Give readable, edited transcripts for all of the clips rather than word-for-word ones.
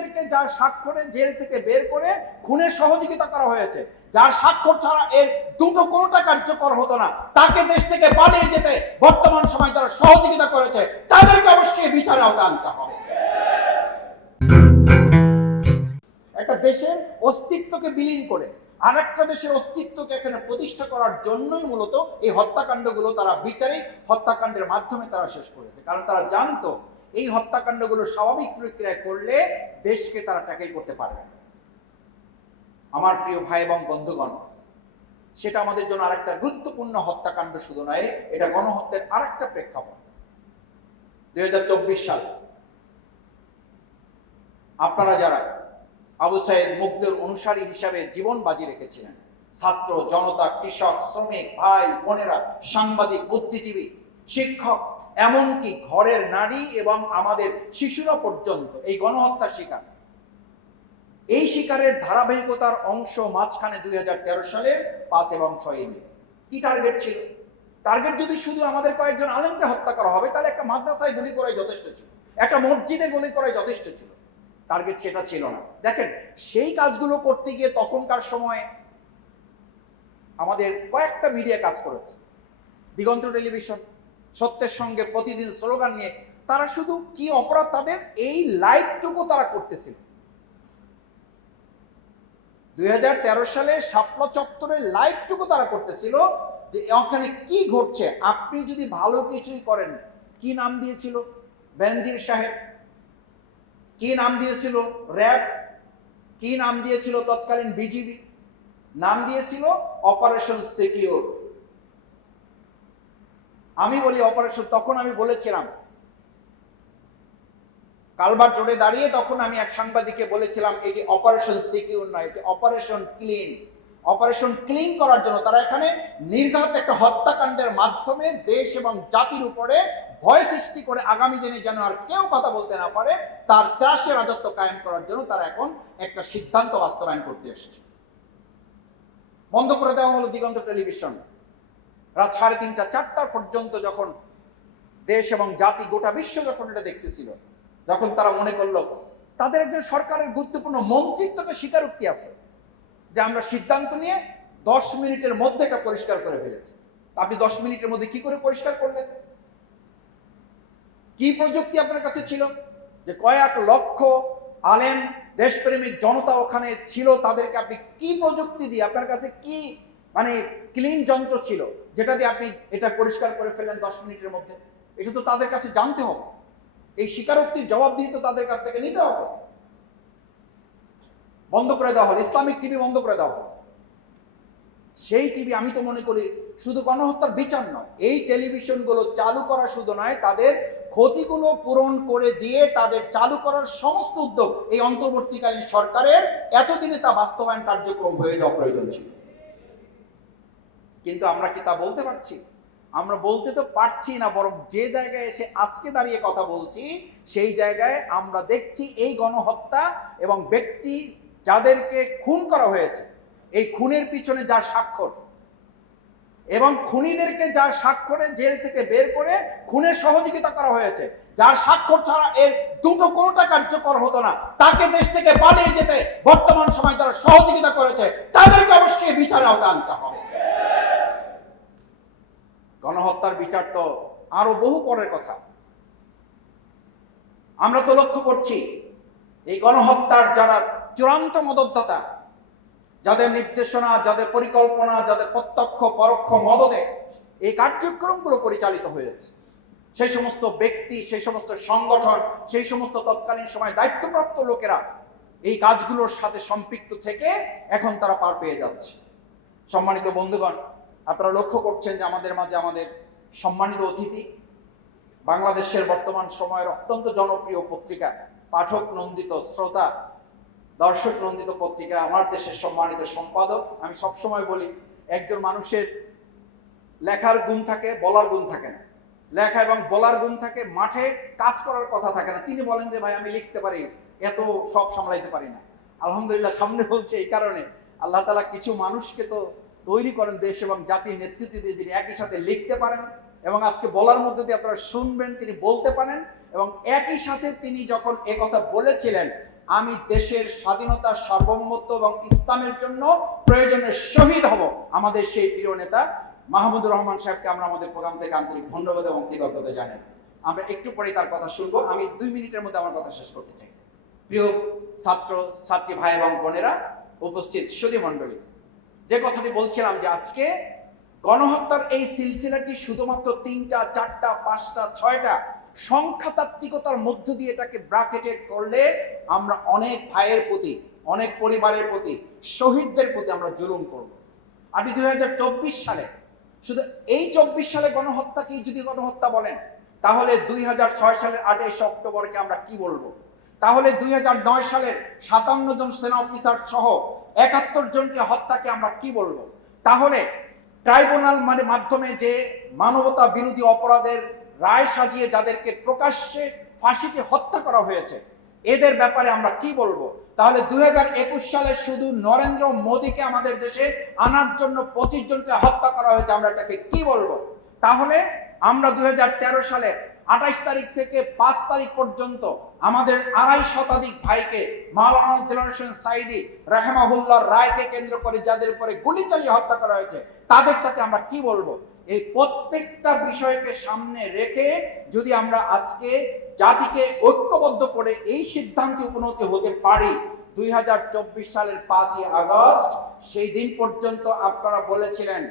খুনিদেরকে যার স্বাক্ষরে জেল থেকে বের করে খুনের সহযোগিতা করা হয়েছে, যার স্বাক্ষর ছাড়া এর দুটো কোনোটা কার্যকর হতো না, তাকে দেশ থেকে পালিয়ে যেতে বর্তমান সময় তারা সহযোগিতা করেছে, তাদেরকে অবশ্যই বিচারে আওতা আনতে হবে। একটা দেশের অস্তিত্বকে বিলীন করে আরেকটা দেশের অস্তিত্বকে এখানে প্রতিষ্ঠা করার জন্যই মূলত এই হত্যাকাণ্ডগুলো তারা বিচারিক হত্যাকাণ্ডের মাধ্যমে তারা শেষ করেছে। কারণ তারা জানতো এই হত্যাকাণ্ডগুলো স্বাভাবিক প্রক্রিয়ায় করলে দেশকে তারা ট্যাকেল করতে পারবে না। আমার প্রিয় ভাই এবং বন্ধুগণ, সেটা আমাদের জন্য আরেকটা গুরুত্বপূর্ণ হত্যাকাণ্ড শুধু নয়, এটা গণহত্যার আরেকটা প্রেক্ষাপট। 2024 সাল আপনারা যারা আবু সাইদ মুগ্ধের অনুসারী হিসাবে জীবন বাজি রেখেছিলেন, ছাত্র জনতা, কৃষক, শ্রমিক, ভাই বোনেরা, সাংবাদিক, বুদ্ধিজীবী, শিক্ষক, এমনকি ঘরের নারী এবং আমাদের শিশুরা পর্যন্ত এই গণহত্যার শিকার। এই শিকারের ধারাবাহিকতার অংশ মাঝখানে 2013 সালের 5 এবং 6 মে কি টার্গেট ছিল? টার্গেট যদি শুধু আমাদের কয়েকজন আলেমকে হত্যা করা হবে, তাহলে একটা মাদ্রাসায় গুলি করাই যথেষ্ট ছিল, একটা মসজিদে গুলি করাই যথেষ্ট ছিল। টার্গেট সেটা ছিল না। দেখেন, সেই কাজগুলো করতে গিয়ে তখনকার সময়ে আমাদের কয়েকটা মিডিয়া কাজ করেছে। দিগন্ত টেলিভিশন, সত্যের সঙ্গে প্রতিদিন স্লোগান নিয়ে তারা শুধু কি অপরাধ তাদের, এই লাইভটুকু তারা করতেছিল। 2013 সালে শাপলা চত্বরের লাইভটুকু তারা করতেছিল যে ওখানে কি ঘটছে। আপনি যদি ভালো কিছুই করেন, কি নাম দিয়েছিল বেনজির সাহেব, কি নাম দিয়েছিল র্যাব, কি নাম দিয়েছিল তৎকালীন বিজিবি, নাম দিয়েছিল অপারেশন সিকিউর। আমি বলি অপারেশন, তখন আমি বলেছিলাম কালভার্ট রোডে দাঁড়িয়ে, তখন আমি এক সাংবাদিককে বলেছিলাম এটি অপারেশন সিকিউর নয়, এটি অপারেশন ক্লিন। অপারেশন ক্লিন করার জন্য তারা এখানে নির্ঘাত একটা হত্যাকাণ্ডের মাধ্যমে দেশ এবং জাতির উপরে ভয় সৃষ্টি করে আগামী দিনে যেন আর কেউ কথা বলতে না পারে, তার ত্রাসের রাজত্ব কায়েম করার জন্য তারা এখন একটা সিদ্ধান্ত বাস্তবায়ন করতে এসেছে। বন্ধ করে দেওয়া হলো দিগন্ত টেলিভিশন। রাত 3:30 4টা পর্যন্ত যখন দেশ এবং জাতি, গোটা বিশ্ব যখন এটা দেখতেছিল, যখন তারা মনে করলো তাদের একজন সরকারের গুরুত্বপূর্ণ মন্ত্রিত্বটা স্বীকারোক্তি আছে যে আমরা সিদ্ধান্ত নিয়ে 10 মিনিটের মধ্যে এটা পরিষ্কার করে ফেলেছি। আপনি 10 মিনিটের মধ্যে কি করে পরিষ্কার করলেন? কি প্রযুক্তি আপনার কাছে ছিল যে কয়েক লক্ষ আলেম, দেশপ্রেমিক জনতা ওখানে ছিল, তাদেরকে আপনি কি প্রযুক্তি দিয়ে, আপনার কাছে কি মানে ক্লিন যন্ত্র ছিল যেটা দিয়ে আপনি এটা পরিষ্কার করে ফেললেন 10 মিনিটের মধ্যে? এটা তো তাদের কাছে জানতে হবে, এই স্বীকারোক্তির জবাবদিহি তো তাদের কাছ থেকে নিতে হবে। বন্ধ করে দেওয়া হল, ইসলামিক টিভি বন্ধ করে দেওয়া হল। সেই টিভি, আমি তো মনে করি শুধু গণহত্যার বিচার নয়, এই টেলিভিশনগুলো চালু করা শুধু নয়, তাদের ক্ষতিগুলো পূরণ করে দিয়ে তাদের চালু করার সমস্ত উদ্যোগ এই অন্তর্বর্তীকালীন সরকারের এতদিনে তা বাস্তবায়ন কার্যক্রম হয়ে যাওয়া প্রয়োজন ছিল। কিন্তু আমরা কি তা বলতে পারছি? আমরা বলতে তো পারছি না, বরং যে জায়গায় এসে আজকে দাঁড়িয়ে কথা বলছি সেই জায়গায় আমরা দেখছি এই গণহত্যা এবং ব্যক্তি যাদেরকে খুন করা হয়েছে, এই খুনের পিছনে যার স্বাক্ষর এবং খুনিদেরকে যার স্বাক্ষরে জেল থেকে বের করে খুনের সহযোগিতা করা হয়েছে, যার স্বাক্ষর ছাড়া এর দুটো কোনোটা কার্যকর হতো না, তাকে দেশ থেকে পালিয়ে যেতে বর্তমান সময় তারা সহযোগিতা করেছে, তাদেরকে অবশ্যই বিচারে আওতা আনতে হবে। গণহত্যার বিচার তো আরো বহু পরের কথা। আমরা তো লক্ষ্য করছি এই গণহত্যার যারা চূড়ান্ত মদতদাতা, যাদের নির্দেশনা, যাদের পরিকল্পনা, যাদের প্রত্যক্ষ পরোক্ষ মদদে এই কার্যক্রমগুলো পরিচালিত হয়েছে, সেই সমস্ত ব্যক্তি, সেই সমস্ত সংগঠন, সেই সমস্ত তৎকালীন সময় দায়িত্বপ্রাপ্ত লোকেরা এই কাজগুলোর সাথে সম্পৃক্ত থেকে এখন তারা পার পেয়ে যাচ্ছে। সম্মানিত বন্ধুগণ, আপনারা লক্ষ্য করছেন যে আমাদের মাঝে আমাদের সম্মানিত অতিথি, বাংলাদেশের বর্তমান সময়ের অত্যন্ত জনপ্রিয় পত্রিকা, পাঠক নন্দিত, শ্রোতা দর্শক নন্দিত পত্রিকা আমার দেশের সম্মানিত সম্পাদক। আমি সবসময় বলি, একজন মানুষের লেখার গুণ থাকে, বলার গুণ থাকে না। লেখা এবং বলার গুণ থাকে, মাঠে কাজ করার কথা থাকে না। তিনি বলেন যে ভাই আমি লিখতে পারি, এত সব সামলাইতে পারি না। আলহামদুলিল্লাহ, সামনে বলছে এই কারণে আল্লাহ তাআলা কিছু মানুষকে তো তৈরি করেন দেশ এবং জাতির নেতৃত্ব দিয়ে, যিনি একই সাথে লিখতে পারেন এবং আজকে বলার মধ্যে দিয়ে আপনারা শুনবেন তিনি বলতে পারেন। এবং একই সাথে তিনি যখন কথা বলেছিলেন, আমি দেশের স্বাধীনতা, সার্বভৌমত্ব এবং ইসলামের জন্য প্রয়োজনে শহীদ হব। আমাদের সেই প্রিয় নেতা মাহমুদুর রহমান সাহেবকে আমরা আমাদের প্রোগ্রাম থেকে আন্তরিক ধন্যবাদ এবং কৃতজ্ঞতা জানাই। আমরা একটু পরেই তার কথা শুনবো। আমি 2 মিনিটের মধ্যে আমার কথা শেষ করতে চাই। প্রিয় ছাত্র ছাত্রী ভাই এবং বোনেরা, উপস্থিত সুধী মণ্ডলী, যে কথাটি বলছিলাম যে আজকে গণহত্যার এই সিলসিলাটি শুধুমাত্র 3টা, 4টা, 5টা, 6টা সংখ্যাতাত্ত্বিকতার মধ্য দিয়ে এটাকে ব্র্যাকেটেড করলে আমরা অনেক ভাইয়ের প্রতি, অনেক পরিবারের প্রতি, শহীদদের প্রতি আমরা জুলুম করব। আপনি 2024 সালে, শুধু এই 24 সালে গণহত্যাকেই যদি গণহত্যা বলেন, তাহলে 2006 সালের 28 অক্টোবরকে আমরা কি বলবো? তাহলে 2009 সালের 57 জন সেনা অফিসার সহ 71 জনকে হত্যাকে আমরা কি বলবো? তাহলে ট্রাইব্যুনাল মাধ্যমে যে মানবতা বিরোধী অপরাধের রায় সাজিয়ে যাদেরকে প্রকাশ্যে ফাঁসিতে হত্যা করা হয়েছে, এদের ব্যাপারে আমরা কি বলবো? তাহলে 2021 সালে শুধু নরেন্দ্র মোদীকে আমাদের দেশে আনার জন্য 25 জনকে হত্যা করা হয়েছে, আমরা এটাকে কি বলবো? তাহলে আমরা 2013 সালে 28 তারিখ থেকে 5 তারিখ পর্যন্ত আমাদের 2.5 শতাধিক ভাইকে মাওলানা দিলওয়ার হোসেন সাঈদী রাহিমাহুল্লাহর রায়কে কেন্দ্র করে যাদের উপরে গুলি চালিয়ে হত্যা করা হয়েছে, তাদেরটাকে আমরা কি বলবো? এই প্রত্যেকটা বিষয়কে সামনে রেখে যদি আমরা আজকে জাতিকে ঐক্যবদ্ধ করে এই সিদ্ধান্তে উপনীত হতে পারি, 2024 সালের 5ই আগস্ট, সেই দিন পর্যন্ত আপনারা বলেছিলেন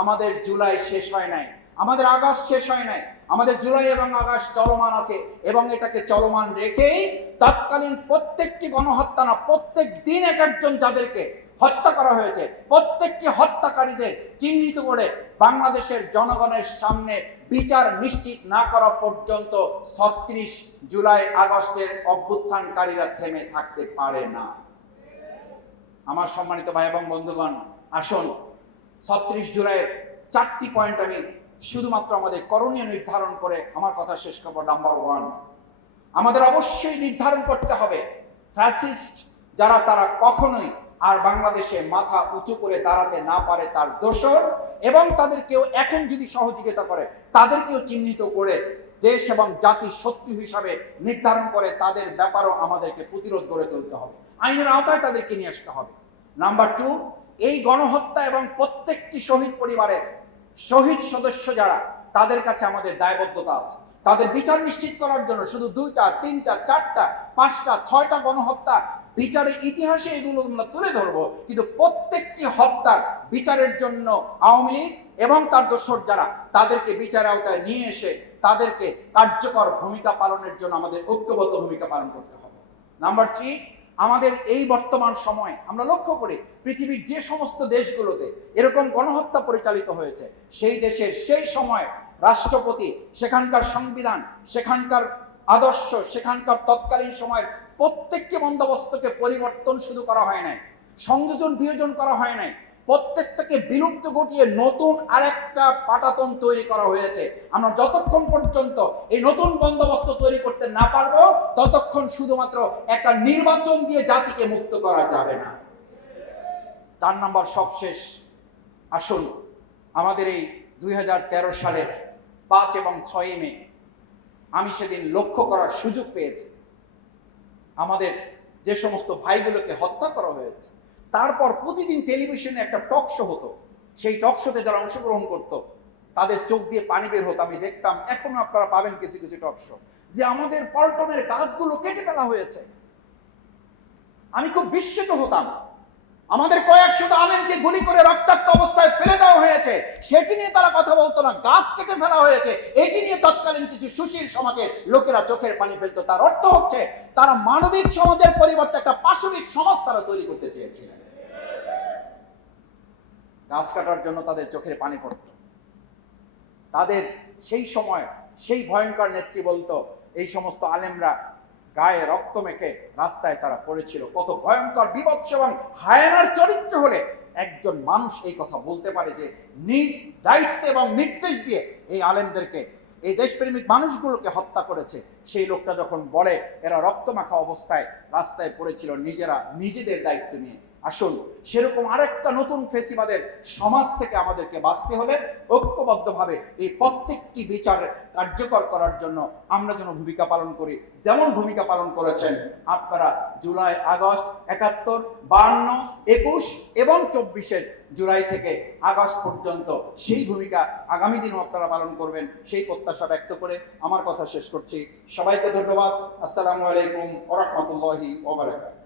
আমাদের জুলাই শেষ হয় নাই, আমাদের আগস্ট শেষ হয় নাই, আমাদের জুলাই এবং আগস্ট চলমান আছে এবং এটাকে চলমান রেখেই তৎকালীন প্রত্যেকটি গণহত্যা না, প্রত্যেক দিন এক একজন যাদেরকে হত্যা করা হয়েছে, প্রত্যেকটি হত্যাকারীদের চিহ্নিত করে বাংলাদেশের জনগণের সামনে বিচার নিশ্চিত না করা পর্যন্ত 36 জুলাই আগস্টের অভ্যুত্থানকারীরা থেমে থাকতে পারে না। আমার সম্মানিত ভাই এবং বন্ধুগণ, আসুন 36 জুলাইয়ের 4টি পয়েন্ট আমি শুধুমাত্র আমাদের করণীয় নির্ধারণ করে আমার কথা শেষ করব। নাম্বার 1, আমাদের অবশ্যই নির্ধারণ করতে হবে ফ্যাসিস্ট যারা, তারা কখনোই আর বাংলাদেশে মাথা উঁচু করে দাঁড়াতে না পারে তার দোষর, এবং তাদেরকেও এখন যদি সহযোগিতা করে তাদেরকেও চিহ্নিত করে দেশ এবং জাতি শত্রু হিসাবে নির্ধারণ করে তাদের ব্যাপারেও আমাদেরকে প্রতিরোধ গড়ে তুলতে হবে, আইনের আওতায় তাদেরকে নিয়ে আসতে হবে। নাম্বার 2, এই গণহত্যা এবং প্রত্যেকটি শহীদ পরিবারের শহীদ সদস্য যারা, তাদের কাছে আমাদের দায়বদ্ধতা আছে। তাদের বিচার নিশ্চিত করার জন্য শুধু 2টা, 3টা, 4টা, 5টা, 6টা গণহত্যা বিচারের ইতিহাসে এগুলো আমরা তুলে ধরবো, কিন্তু প্রত্যেকটি হত্যার বিচারের জন্য আওয়ামী লীগ এবং তার দোসর যারা, তাদেরকে বিচারের আওতায় নিয়ে এসে তাদেরকে কার্যকর ভূমিকা পালনের জন্য আমাদের ঐক্যবদ্ধ ভূমিকা পালন করতে হবে। নাম্বার 3, আমাদের এই বর্তমান সময় আমরা লক্ষ্য করি পৃথিবীর যে সমস্ত দেশগুলোতে এরকম গণহত্যা পরিচালিত হয়েছে, সেই দেশের সেই সময় রাষ্ট্রপতি, সেখানকার সংবিধান, সেখানকার আদর্শ, সেখানকার তৎকালীন সময়ের প্রত্যেকটি বন্দোবস্তকে পরিবর্তন শুধু করা হয় নাই, সংযোজন বিয়োজন করা হয় নাই, প্রত্যেকটাকে বিলুপ্ত ঘটিয়ে নতুন আরেকটা পাটাতন তৈরি করা হয়েছে। আমরা যতক্ষণ পর্যন্ত এই নতুন বন্দোবস্ত তৈরি করতে না পারবো, ততক্ষণ শুধুমাত্র একটা নির্বাচন দিয়ে জাতিকে মুক্ত করা যাবে না। 4 নাম্বার, সবশেষ, আসুন আমাদের এই 2013 সালের 5 এবং 6 মে আমি সেদিন লক্ষ্য করার সুযোগ পেয়েছি আমাদের যে সমস্ত ভাইগুলোকে হত্যা করা হয়েছে। তারপর প্রতিদিন টেলিভিশনে একটা টক শো হতো, সেই টক শোতে যারা অংশগ্রহণ করতো তাদের চোখ দিয়ে পানি বের হতো। আমি দেখতাম, এখনো আপনারা পাবেন কিছু কিছু টক শো, যে আমাদের পল্টনের গাছগুলো কেটে ফেলা হয়েছে। আমি খুব বিস্মিত হতাম। আমাদের কয়েকশত আলেমকে গুলি করে রক্তাক্ত অবস্থায় ফেলে দেওয়া হয়েছে, সেটি নিয়ে তারা কথা বলতো না। গাছ কেটে ফেলা হয়েছে, এটি নিয়ে তৎকালীন কিছু সুশীল সমাজের লোকেরা চোখের পানি ফেলতো। তার অর্থ হচ্ছে তারা মানবিক সমাজের পরিবর্তে একটা পাশবিক সমাজ তারা তৈরি করতে চেয়েছিলেন। গাছ কাটার জন্য তাদের চোখের পানি পড়ত। তাদের সেই সময় সেই ভয়ঙ্কর নেত্রী বলতো, এই সমস্ত আলেমরা গায়ে রক্ত মেখে রাস্তায় তারা পড়েছিল। কত ভয়ঙ্কর, বিভৎস এবং হায়ানার চরিত্র হলে একজন মানুষ এই কথা বলতে পারে যে নিজ দায়িত্বে এবং নির্দেশ দিয়ে এই আলেমদেরকে, এই দেশপ্রেমিক মানুষগুলোকে হত্যা করেছে। সেই লোকটা যখন বলে এরা রক্তমাখা অবস্থায় রাস্তায় পড়েছিল নিজেরা নিজেদের দায়িত্ব নিয়ে, আসুন সেরকম আরেকটা নতুন ফেসিবাদের সমাজ থেকে আমাদেরকে বাঁচতে হলে ঐক্যবদ্ধভাবে এই প্রত্যেকটি বিচার কার্যকর করার জন্য আমরা যেন ভূমিকা পালন করি, যেমন ভূমিকা পালন করেছেন আপনারা জুলাই, আগস্ট ৭১, ৫২, ২১ এবং ২৪ জুলাই থেকে আগস্ট পর্যন্ত সেই ভূমিকা আগামী দিনও আপনারা পালন করবেন, সেই প্রত্যাশা ব্যক্ত করে আমার কথা শেষ করছি। সবাইকে ধন্যবাদ। আসসালামু আলাইকুম ওয়া রাহমাতুল্লাহি ওয়া বারাকাতুহু।